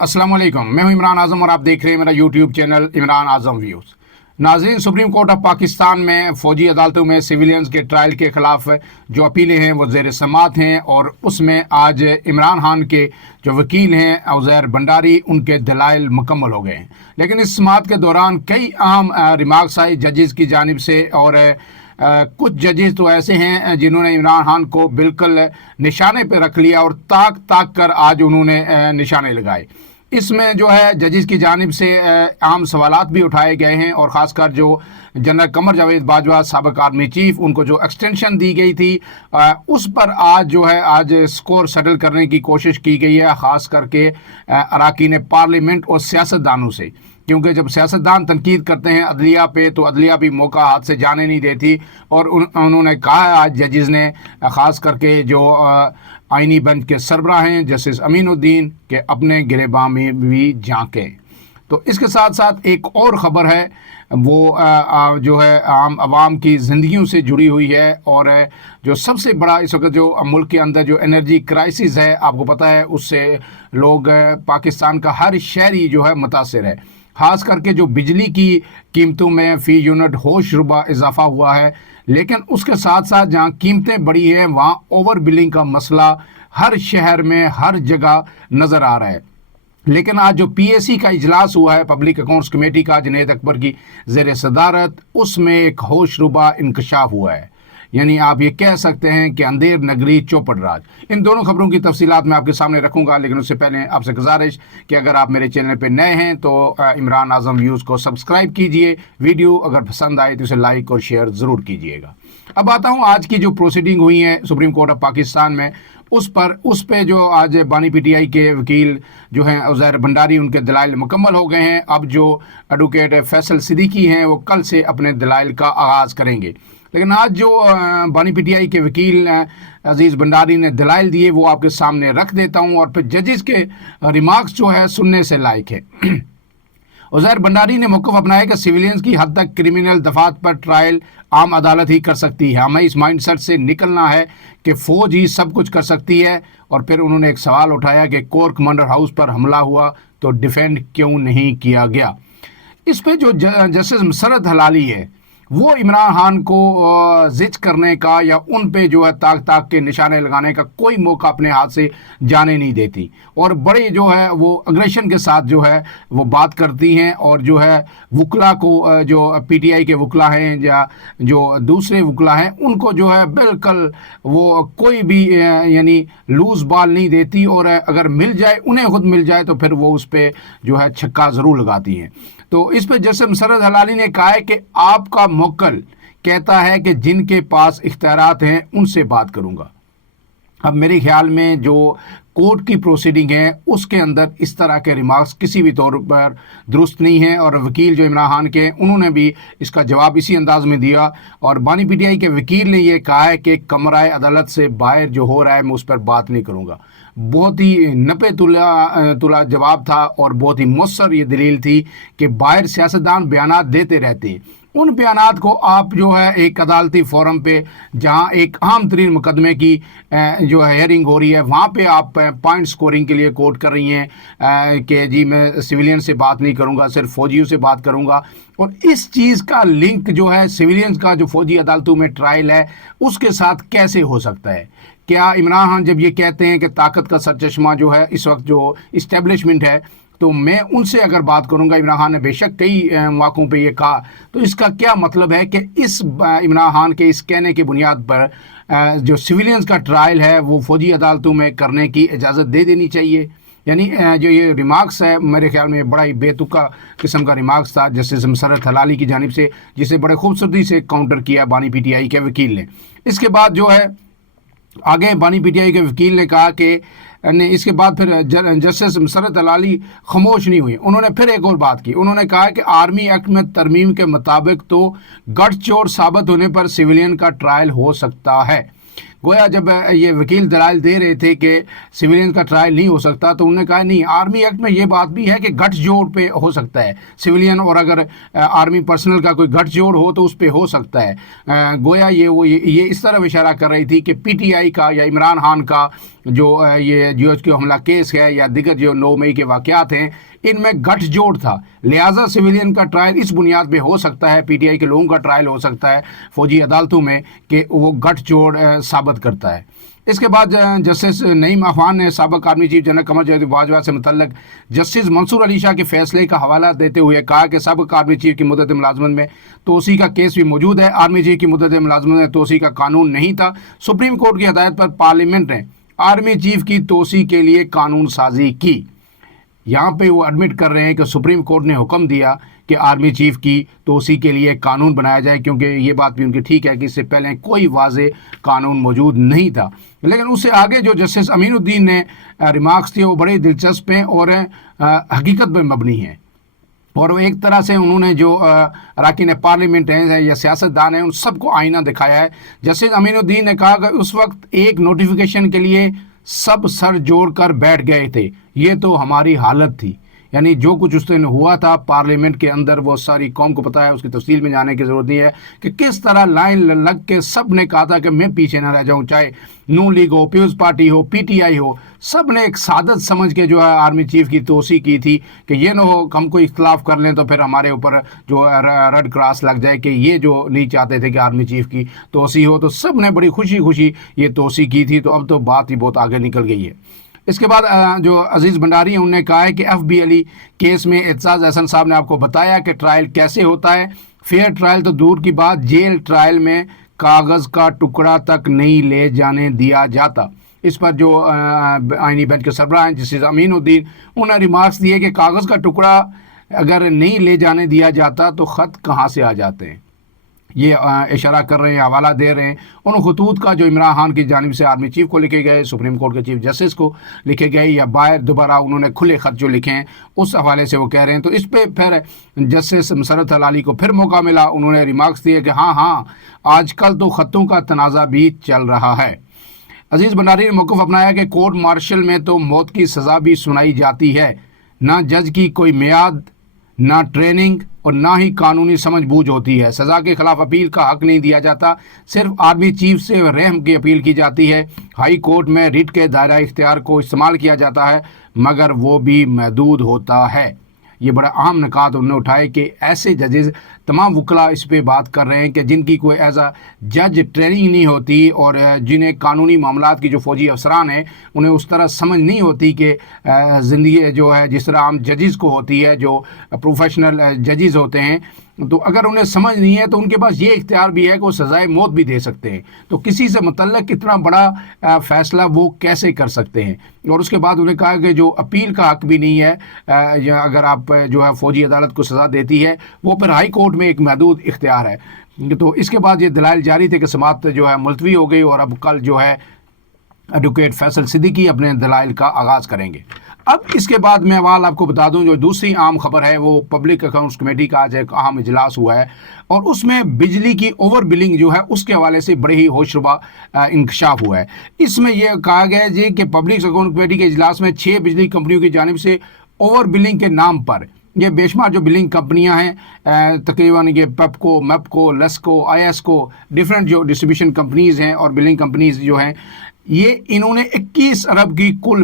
अस्सलाम वालेकुम, मैं हूं इमरान आज़म और आप देख रहे हैं मेरा यूट्यूब चैनल इमरान आज़म व्यूज़। नाज़रीन, सुप्रीम कोर्ट ऑफ पाकिस्तान में फ़ौजी अदालतों में सिविलियंस के ट्रायल के ख़िलाफ़ जो अपीलें हैं वो ज़ेर समाअत हैं और उसमें आज इमरान खान के जो वकील हैं उज़ैर भंडारी, उनके दलाइल मुकम्मल हो गए हैं। लेकिन इस समाअत के दौरान कई अहम रिमार्क्स आए जजेस की जानिब से और कुछ जजेस तो ऐसे हैं जिन्होंने इमरान खान को बिल्कुल निशाने पर रख लिया और ताक ताक कर आज उन्होंने निशाने लगाए। इसमें जो है जजेस की जानिब से आम सवालात भी उठाए गए हैं और ख़ासकर जो general Qamar Javed Bajwa साबिक़ army chief, उनको जो एक्सटेंशन दी गई थी उस पर आज स्कोर सेटल करने की कोशिश की गई है, ख़ास करके अरकान पार्लियामेंट और सियासतदानों से। क्योंकि जब सियासतदान तनकीद करते हैं अदलिया पे तो अदलिया भी मौका हाथ से जाने नहीं देती और उन्होंने कहा आज जजेस ने, ख़ास करके जो आइनी बेंच के सरबराह हैं जस्टिस अमीनुद्दीन, के अपने गिरेबान में भी झांकें। तो इसके साथ साथ एक और ख़बर है वो जो है आम आवाम की ज़िंदगियों से जुड़ी हुई है और जो सबसे बड़ा इस वक्त जो मुल्क के अंदर जो एनर्जी क्राइसिस है, आपको पता है उससे लोग पाकिस्तान का हर शहरी जो है मुतासिर है। ख़ास करके जो बिजली की कीमतों में फ़ी यूनिट होश रुबा इजाफा हुआ है, लेकिन उसके साथ साथ जहाँ कीमतें बढ़ी हैं वहाँ ओवर बिलिंग का मसला हर शहर में हर जगह नज़र आ रहा है। लेकिन आज जो पीएसी का इजलास हुआ है, पब्लिक अकाउंट्स कमेटी का, जुनैद अकबर की ज़ेर सदारत, उसमें एक होश रुबा इंकशाफ हुआ है। यानी आप ये कह सकते हैं कि अंधेर नगरी चौपड़ राज। इन दोनों खबरों की तफसीलात मैं आपके सामने रखूंगा, लेकिन उससे पहले आपसे गुजारिश कि अगर आप मेरे चैनल पर नए हैं तो इमरान आज़म व्यूज़ को सब्सक्राइब कीजिए। वीडियो अगर पसंद आए तो इसे लाइक और शेयर ज़रूर कीजिएगा। अब आता हूँ आज की जो प्रोसीडिंग हुई है सुप्रीम कोर्ट ऑफ पाकिस्तान में, उस पे जो आज बानी पीटीआई के वकील जो हैं उज़ैर भंडारी, उनके दलाइल मुकम्मल हो गए हैं। अब जो एडवोकेट फैसल सिद्दीकी हैं वो कल से अपने दलाइल का आगाज़ करेंगे। लेकिन आज जो बानी पीटीआई के वकील अजीज़ भंडारी ने दलाइल दिए वो आपके सामने रख देता हूँ और फिर जजेस के रिमार्क्स जो है सुनने से लायक है। उज़ैर भंडारी ने मौक़िफ़ अपनाया कि सिविलियंस की हद तक क्रिमिनल दफात पर ट्रायल आम अदालत ही कर सकती है। हमें इस माइंडसेट से निकलना है कि फ़ौज ही सब कुछ कर सकती है। और फिर उन्होंने एक सवाल उठाया कि कोर कमांडर हाउस पर हमला हुआ तो डिफेंड क्यों नहीं किया गया। इस पर जो जस्टिस मसरत हलाली है वो इमरान खान को जिच करने का या उन पे जो है ताक ताक के निशाने लगाने का कोई मौका अपने हाथ से जाने नहीं देती और बड़े जो है वो अग्रेशन के साथ जो है वो बात करती हैं और जो है वकला को, जो पीटीआई के वकला हैं या जो दूसरे वकला हैं, उनको जो है बिल्कुल वो कोई भी यानी लूज़ बॉल नहीं देती और अगर मिल जाए, उन्हें खुद मिल जाए तो फिर वो उस पर जो है छक्का ज़रूर लगाती हैं। तो इस पर जस्टिस मसरत हलाली ने कहा है कि आपका मुवक्किल कहता है कि जिनके पास इख्तियारात हैं उनसे बात करूंगा। अब मेरे ख्याल में जो कोर्ट की प्रोसीडिंग है उसके अंदर इस तरह के रिमार्क्स किसी भी तौर पर दुरुस्त नहीं है और वकील जो इमरान खान के उन्होंने भी इसका जवाब इसी अंदाज में दिया और बानी पीटीआई के वकील ने यह कहा है कि कमराए अदालत से बाहर जो हो रहा है मैं उस पर बात नहीं करूँगा। बहुत ही नपे तुला जवाब था और बहुत ही मौसर ये दलील थी कि बाहर सियासतदान बयानात देते रहते हैं, उन बयानात को आप जो है एक अदालती फोरम पे जहां एक अहम तरीन मुकदमे की जो हेयरिंग हो रही है वहां पे आप पॉइंट स्कोरिंग के लिए कोर्ट कर रही हैं कि जी मैं सिविलियन से बात नहीं करूंगा, सिर्फ फौजियों से बात करूंगा। और इस चीज़ का लिंक जो है सिविलियंस का जो फौजी अदालतों में ट्रायल है उसके साथ कैसे हो सकता है? क्या इमरान खान जब ये कहते हैं कि ताकत का सरचश्मा जो है इस वक्त जो इस्टेब्लिशमेंट है तो मैं उनसे अगर बात करूंगा, इमरान खान ने बेशक कई मौक़ों पे ये कहा, तो इसका क्या मतलब है कि इस इमरान खान के इस कहने की बुनियाद पर जो सिविलियंस का ट्रायल है वो फौजी अदालतों में करने की इजाज़त दे देनी चाहिए। यानी जो ये रिमार्क्स है मेरे ख्याल में बड़ा ही बेतुका किस्म का रिमार्क्स था जस्टिस मसरत हलाली की जानिब से, जिसे बड़े खूबसूरती से काउंटर किया बानी पीटीआई के वकील ने। इसके बाद जो है आगे बानी पीटीआई के वकील ने कहा कि इसके बाद फिर जस्टिस मसरत हलाली खामोश नहीं हुई, उन्होंने फिर एक और बात की। उन्होंने कहा कि आर्मी एक्ट में तरमीम के मुताबिक तो गठजोड़ साबित होने पर सिविलियन का ट्रायल हो सकता है। گویا جب یہ وکیل دلائل دے رہے تھے کہ سویلین کا ٹرائل نہیں ہو سکتا تو انہوں نے کہا نہیں، آرمی ایکٹ میں یہ بات بھی ہے کہ گٹھ جوڑ پہ ہو سکتا ہے سویلین، اور اگر آرمی پرسنل کا کوئی گٹھ جوڑ ہو تو اس پہ ہو سکتا ہے۔ گویا یہ اس طرح اشارہ کر رہی تھی کہ پی ٹی آئی کا یا عمران خان کا جو یہ GHQ حملہ کیس ہے یا دیگر جو 9 مئی کے واقعات ہیں ان میں گٹھ جوڑ تھا، لہٰذا سویلین کا ٹرائل اس بنیاد پہ ہو سکتا ہے، پی ٹی آئی کے لوگوں کا ٹرائل ہو سکتا ہے فوجی عدالتوں میں کہ وہ گٹھ جوڑ ثابت کرتا ہے۔ اس کے بعد جسٹس نعیم افغان نے سابق army chief general Qamar Javed Bajwa سے متعلق جسٹس منصور علی شاہ کے فیصلے کا حوالہ دیتے ہوئے کہا کہ سابق آرمی چیف کی مدت ملازمت میں توسیع کا کیس بھی موجود ہے، آرمی چیف کی مدت ملازمت میں توسیع کا قانون نہیں تھا، سپریم کورٹ کی ہدایت پر پارلیمنٹ نے آرمی چیف کی توسیع کے لیے قانون سازی کی۔ یہاں پہ وہ ایڈمٹ کر رہے ہیں کہ سپریم کورٹ نے حکم دیا کہ آرمی چیف کی توسیع کے لیے قانون بنایا جائے، کیونکہ یہ بات بھی ان کی ٹھیک ہے کہ اس سے پہلے کوئی واضح قانون موجود نہیں تھا۔ لیکن اس سے آگے جو جسٹس امین الدین نے ریمارکس دیے وہ بڑے دلچسپ ہیں اور حقیقت پہ مبنی ہیں، اور وہ ایک طرح سے انہوں نے جو اراکین پارلیمنٹ ہیں یا سیاستدان ہیں ان سب کو آئینہ دکھایا ہے۔ جسٹس امین الدین نے کہا کہ اس وقت ایک نوٹیفیکیشن کے لیے سب سر جوڑ کر بیٹھ گئے تھے، یہ تو ہماری حالت تھی، یعنی جو کچھ اس دن ہوا تھا پارلیمنٹ کے اندر وہ ساری قوم کو پتہ ہے، اس کی تفصیل میں جانے کی ضرورت نہیں ہے کہ کس طرح لائن لگ کے سب نے کہا تھا کہ میں پیچھے نہ رہ جاؤں، چاہے نون لیگ ہو، پیپلز پارٹی ہو، پی ٹی آئی ہو، سب نے ایک سعادت سمجھ کے جو ہے آرمی چیف کی توسیع کی تھی کہ یہ نہ ہو ہم کوئی اختلاف کر لیں تو پھر ہمارے اوپر جو ریڈ کراس لگ جائے کہ یہ جو نہیں چاہتے تھے کہ آرمی چیف کی توسیع ہو، تو سب نے بڑی خوشی خوشی یہ توسیع کی تھی، تو اب تو بات ہی بہت آگے نکل گئی ہے۔ اس کے بعد جو عزیز بھنڈاری ہیں انہوں نے کہا ہے کہ ایف بی علی کیس میں اعتزاز احسن صاحب نے آپ کو بتایا کہ ٹرائل کیسے ہوتا ہے، فیئر ٹرائل تو دور کی بات، جیل ٹرائل میں کاغذ کا ٹکڑا تک نہیں لے جانے دیا جاتا۔ اس پر جو آئینی بینچ کے سربراہ ہیں جسٹس امین الدین انہوں نے ریمارکس دیے کہ کاغذ کا ٹکڑا اگر نہیں لے جانے دیا جاتا تو خط کہاں سے آ جاتے ہیں، یہ اشارہ کر رہے ہیں، حوالہ دے رہے ہیں ان خطوط کا جو عمران خان کی جانب سے آرمی چیف کو لکھے گئے، سپریم کورٹ کے چیف جسٹس کو لکھے گئے، یا باہر دوبارہ انہوں نے کھلے خط جو لکھے ہیں اس حوالے سے وہ کہہ رہے ہیں۔ تو اس پہ پھر جسٹس مسرت ہلالی کو پھر موقع ملا، انہوں نے ریمارکس دیے کہ ہاں آج کل تو خطوں کا تنازع بھی چل رہا ہے۔ عزیز بھنڈاری نے موقف اپنایا کہ کورٹ مارشل میں تو موت کی سزا بھی سنائی جاتی ہے، نہ جج کی کوئی میعاد، نہ ٹریننگ اور نہ ہی قانونی سمجھ بوجھ ہوتی ہے، سزا کے خلاف اپیل کا حق نہیں دیا جاتا، صرف آرمی چیف سے رحم کی اپیل کی جاتی ہے۔ ہائی کورٹ میں ریٹ کے دائرہ اختیار کو استعمال کیا جاتا ہے مگر وہ بھی محدود ہوتا ہے۔ یہ بڑا اہم نکات انہوں نے اٹھائے کہ ایسے ججز، تمام وکلاء اس پہ بات کر رہے ہیں کہ جن کی کوئی ایز اے جج ٹریننگ نہیں ہوتی اور جنہیں قانونی معاملات کی جو فوجی افسران ہیں انہیں اس طرح سمجھ نہیں ہوتی کہ زندگی جو ہے جس طرح عام ججز کو ہوتی ہے، جو پروفیشنل ججز ہوتے ہیں، تو اگر انہیں سمجھ نہیں ہے تو ان کے پاس یہ اختیار بھی ہے کہ وہ سزائے موت بھی دے سکتے ہیں، تو کسی سے متعلق اتنا بڑا فیصلہ وہ کیسے کر سکتے ہیں۔ اور اس کے بعد انہیں کہا کہ جو اپیل کا حق بھی نہیں ہے، یا اگر آپ جو ہے فوجی عدالت کو سزا دیتی ہے وہ پھر ہائی کورٹ میں ایک محدود اختیار ہے۔ تو اس کے بعد یہ دلائل جاری تھے کہ سماعت جو ہے ملتوی ہو گئی اور اب کل جو ہے ایڈوکیٹ فیصل صدیقی اپنے دلائل کا آغاز کریں گے۔ اب اس کے بعد میں آپ کو بتا دوں جو دوسری عام خبر ہے وہ پبلک اکاؤنٹس کمیٹی کا آج ایک اہم اجلاس ہوا ہے اور اس میں بجلی کی اوور بلنگ جو ہے اس کے حوالے سے بڑے ہی ہوشربا انکشاف ہوا ہے۔ اس میں یہ کہا گیا ہے جی کہ پبلک اکاؤنٹ کمیٹی کے اجلاس میں 6 بجلی کمپنیوں کی جانب سے اوور بلنگ کے نام پر یہ بے شمار جو بلنگ کمپنیاں ہیں، تقریباً یہ پیپکو، میپکو، لیسکو، آئی ایس کو، ڈفرینٹ جو ڈسٹریبیوشن کمپنیز ہیں اور بلنگ کمپنیز جو ہیں، یہ انہوں نے 21 ارب کی کل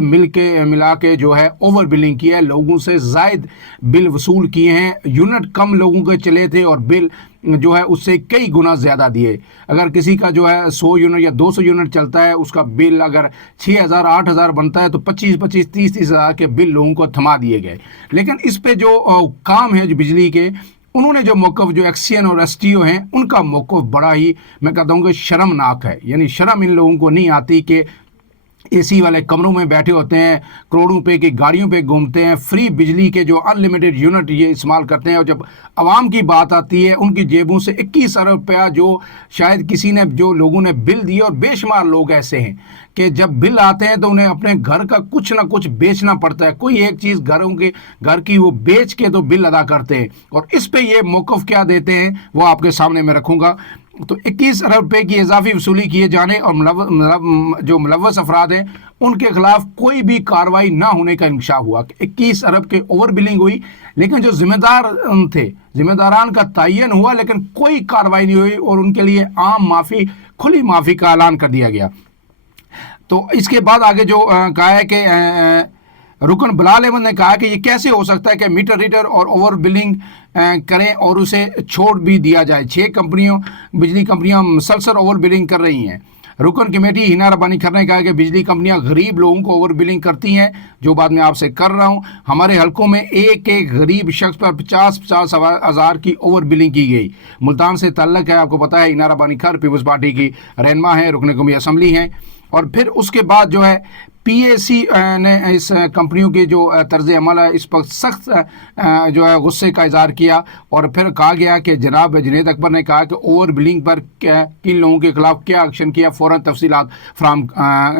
ملا کے جو ہے اوور بلنگ کی ہے، لوگوں سے زائد بل وصول کیے ہیں، یونٹ کم لوگوں کے چلے تھے اور بل جو ہے اس سے کئی گنا زیادہ دیے۔ اگر کسی کا جو ہے 100 یونٹ یا 200 یونٹ چلتا ہے، اس کا بل اگر 6,000 8,000 بنتا ہے تو 25,000 30,000 ہزار کے بل لوگوں کو تھما دیے گئے۔ لیکن اس پہ جو کام ہے جو بجلی کے، انہوں نے جو موقف جو ایکسین اور ایس ٹی او ہیں ان کا موقف بڑا ہی میں کہتا ہوں کہ شرمناک ہے، یعنی شرم ان لوگوں کو نہیں آتی کہ اے سی والے کمروں میں بیٹھے ہوتے ہیں، کروڑوں روپے کی گاڑیوں پہ گھومتے ہیں، فری بجلی کے جو ان لمیٹڈ یونٹ یہ استعمال کرتے ہیں، اور جب عوام کی بات آتی ہے ان کی جیبوں سے 21 ارب روپیہ جو شاید کسی نے جو لوگوں نے بل دیے، اور بے شمار لوگ ایسے ہیں کہ جب بل آتے ہیں تو انہیں اپنے گھر کا کچھ نہ کچھ بیچنا پڑتا ہے، کوئی ایک چیز گھر کی وہ بیچ کے تو بل ادا کرتے ہیں، اور اس پہ یہ موقف کیا دیتے ہیں وہ آپ کے سامنے میں رکھوں گا۔ तो 21 अरब रुपए की इजाफी वसूली किए जाने और जो मुलव्वस अफराद हैं उनके खिलाफ कोई भी कार्रवाई ना होने का इंकशाफ हुआ। 21 अरब के ओवर बिलिंग हुई, लेकिन जो जिम्मेदार थे, जिम्मेदारान का तयन हुआ, लेकिन कोई कार्रवाई नहीं हुई और उनके लिए आम माफ़ी, खुली माफ़ी का ऐलान कर दिया गया। तो इसके बाद आगे जो कहा है कि रुकन बिलाल अहमद ने कहा कि ये कैसे हो सकता है कि मीटर रीडर और ओवर बिलिंग करें और उसे छोड़ भी दिया जाए। 6 बिजली कंपनियां मुसलसल ओवर बिलिंग कर रही हैं। रुकन कमेटी हिना रब्बानी खर ने कहा कि बिजली कंपनियां गरीब लोगों को ओवर बिलिंग करती हैं, जो बात मैं आपसे कर रहा हूं। हमारे हलकों में एक गरीब शख्स पर 50 हज़ार की ओवर बिलिंग की गई। मुल्तान से ताल्लुक़ है, आपको पता है, हिना रब्बानी खर पीपल्स पार्टी की रहनुमा है, रुकन कौमी असम्बली हैं। और फिर उसके बाद जो है पीएसी ने इस कंपनियों के जो तर्ज अमल है इस पर सख्त जो है गुस्से का इजहार किया और फिर कहा गया कि जनाब जुनैद अकबर ने कहा कि ओवर बिलिंग पर किन लोगों के खिलाफ क्या एक्शन किया, फ़ौरन तफसीलात फराम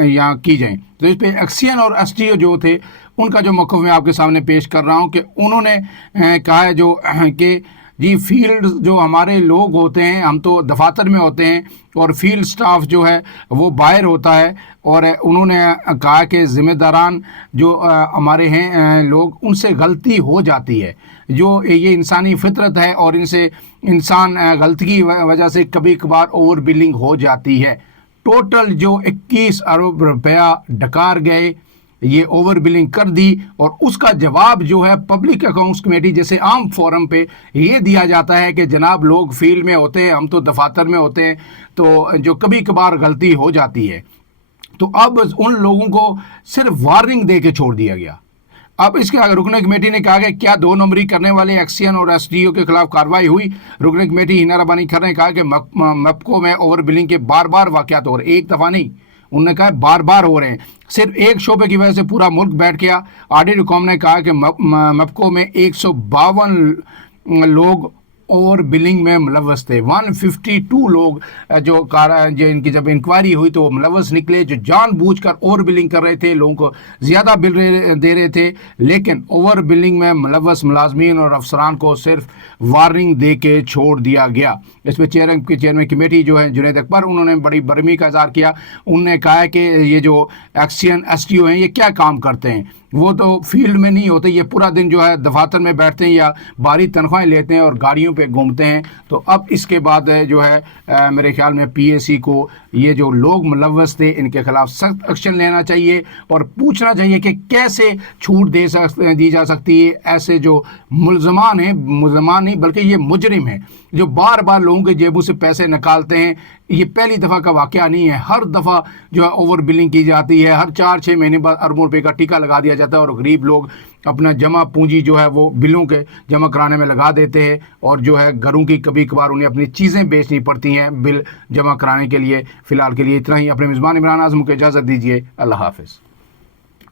यहाँ की जाएँ। तो इस पर एक्सियन और एसटीओ जो थे उनका जो मौक़िफ़ मैं आपके सामने पेश कर रहा हूँ कि उन्होंने कहा है जो कि जी फील्ड जो हमारे लोग होते हैं, हम तो दफातर में होते हैं और फील्ड स्टाफ जो है वो बाहर होता है। और उन्होंने कहा कि ज़िम्मेदारान जो हमारे हैं लोग, उनसे गलती हो जाती है, जो ये इंसानी फितरत है और इनसे इंसान गलती की वजह से कभी कभार ओवर बिलिंग हो जाती है। टोटल जो 21 अरब रुपया डकार गए, ये ओवर बिलिंग कर दी और उसका जवाब जो है पब्लिक अकाउंट्स कमेटी जैसे आम फोरम पे ये दिया जाता है कि जनाब लोग फील्ड में होते हैं, हम तो दफातर में होते हैं, तो जो कभी कभार गलती हो जाती है। तो अब उन लोगों को सिर्फ वार्निंग दे के छोड़ दिया गया। अब इसके आगे रुकन कमेटी ने कहा कि क्या 2 नंबरी करने वाले एक्सियन और एसडीओ के खिलाफ कार्रवाई हुई। रुकन कमेटी हिना रब्बानी खर ने कहा कि मपको में ओवर बिलिंग के बार बार वाक़यात हो रहे, एक दफ़ा नहीं, उन्होंने कहा बार बार हो रहे हैं। सिर्फ एक शोबे की वजह से पूरा मुल्क बैठ गया। ऑडिट कॉम ने कहा कि मपको में 152 लोग ओवर बिलिंग में मुलव्वस थे। 152 लोग जो इनकी जब इंक्वायरी हुई तो वो मुलव्वस निकले, जो जानबूझकर ओवर बिलिंग कर रहे थे, लोगों को ज़्यादा बिल दे रहे थे। लेकिन ओवर बिलिंग में मुलव्वस मुलाजमीन और अफसरान को सिर्फ वार्निंग दे के छोड़ दिया गया। इसमें चेयरमैन कमेटी जो है जुनैद अकबर, उन्होंने बड़ी बरमी का इज़हार किया। उन्होंने कहा है कि ये जो एक्सियन एसटीओ हैं ये क्या काम करते हैं, वो तो फील्ड में नहीं होते, ये पूरा दिन जो है दफातर में बैठते हैं या बाहरी तनख्वाहें लेते हैं और गाड़ियों पे घूमते हैं। तो अब इसके बाद जो है मेरे ख्याल में पीएसी को ये जो लोग मुलव्वस थे इनके खिलाफ सख्त एक्शन लेना चाहिए और पूछना चाहिए कि कैसे छूट दी जा सकती है। ऐसे जो मुल्ज़मान हैं, मुल्ज़मान नहीं बल्कि ये मुजरिम हैं जो बार बार लोगों के जेबों से पैसे निकालते हैं। ये पहली दफ़ा का वाक़या नहीं है, हर दफ़ा जो है ओवर बिलिंग की जाती है। हर 4-6 महीने बाद अरबों रुपये का टीका लगा दिया जाता है और गरीब लोग अपना जमा पूंजी जो है वो बिलों के जमा कराने में लगा देते हैं और जो है घरों की कभी कभार उन्हें अपनी चीज़ें बेचनी पड़ती हैं बिल जमा कराने के लिए। फ़िलहाल के लिए इतना ही। अपने मेज़बान इमरान आज़म को इजाज़त दीजिए। अल्लाह हाफ़िज़।